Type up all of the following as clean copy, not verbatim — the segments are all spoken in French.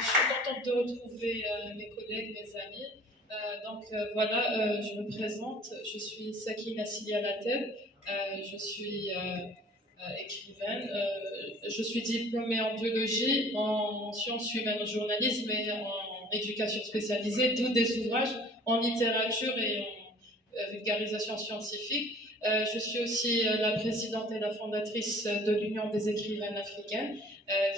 Je suis contente de retrouver mes collègues, mes amis. Voilà, je me présente. Je suis Sakina Silia Latel. Je suis écrivaine. Je suis diplômée en biologie, en sciences humaines, en journalisme et en éducation spécialisée, d'où des ouvrages en littérature et en vulgarisation scientifique. Je suis aussi la présidente et la fondatrice de l'Union des écrivaines africaines,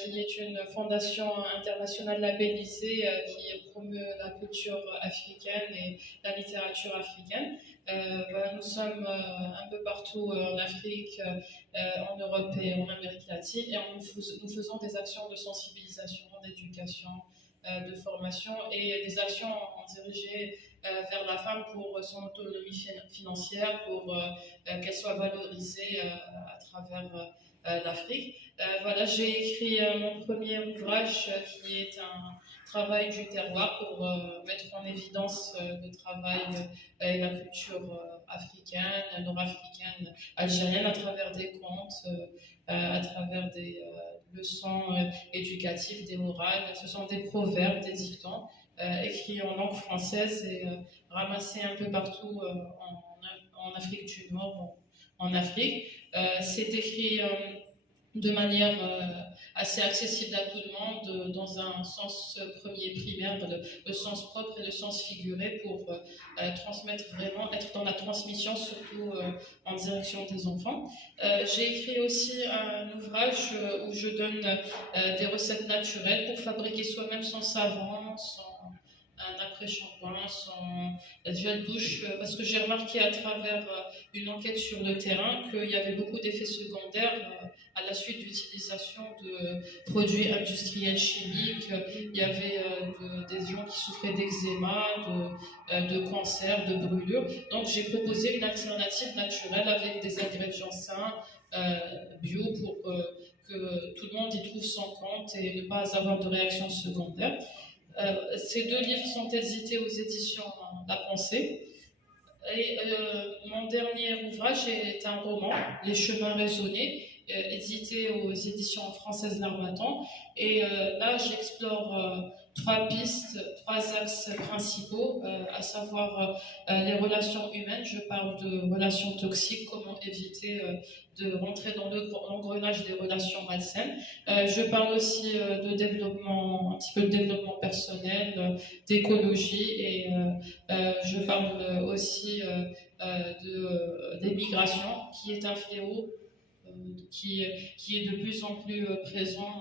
qui est une fondation internationale labellisée qui promeut la culture africaine et la littérature africaine. Voilà, nous sommes un peu partout en Afrique, en Europe et en Amérique latine, et nous faisons des actions de sensibilisation, d'éducation, de formation et des actions dirigées vers la femme pour son autonomie financière, pour qu'elle soit valorisée à travers l'Afrique. Voilà, j'ai écrit mon premier ouvrage qui est un travail du terroir pour mettre en évidence le travail et la culture africaine, nord-africaine, algérienne à travers des contes, à travers des leçons éducatives, des morales. Ce sont des proverbes, des dictons écrits en langue française et ramassés un peu partout en Afrique du Nord, en Afrique. C'est écrit de manière assez accessible à tout le monde, dans un sens premier primaire, le sens propre et le sens figuré, pour transmettre vraiment, être dans la transmission, surtout en direction des enfants. J'ai écrit aussi un ouvrage où je donne des recettes naturelles pour fabriquer soi-même son savon, son un après-shampoing, son gel douche, parce que j'ai remarqué à travers une enquête sur le terrain qu'il y avait beaucoup d'effets secondaires à la suite d'utilisation de produits industriels chimiques. Il y avait des gens qui souffraient d'eczéma, de cancer, de brûlures. Donc j'ai proposé une alternative naturelle avec des ingrédients sains, bio, pour que tout le monde y trouve son compte et ne pas avoir de réactions secondaires. Ces deux livres sont édités aux éditions La Pensée. Et mon dernier ouvrage est un roman, Les Chemins raisonnés, édité aux éditions françaises L'Harmattan. Et là, j'explore trois pistes, trois axes principaux, à savoir les relations humaines. Je parle de relations toxiques, comment éviter de rentrer dans l'engrenage des relations malsaines. Je parle aussi de développement, un petit peu de développement personnel, d'écologie, et je parle aussi des migrations, qui est un fléau qui est de plus en plus présent